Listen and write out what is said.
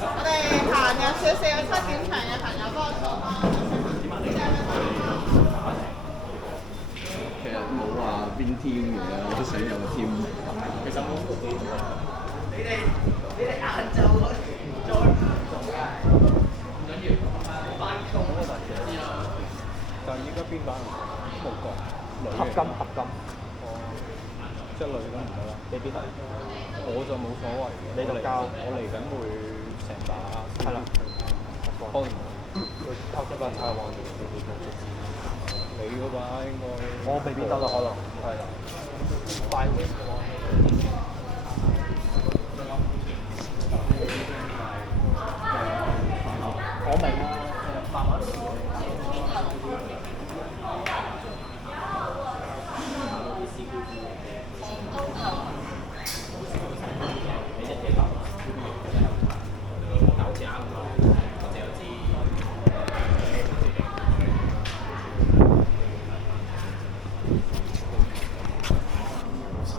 我哋行有少少七點場嘅朋友幫我數翻。其實冇話邊 team 嘅，我都想有個 team。其實我你哋晏晝可以再唔緊要，翻工嗰陣時知啦。但係依家邊班冇講女合金合金，哦，即係女都唔得啦。未必得。我就冇所謂嘅。你就交我嚟緊會成把。係啦。可能佢偷一把太玩嘅，你嗰把應該我未必得啦，可能。係啦。快啲。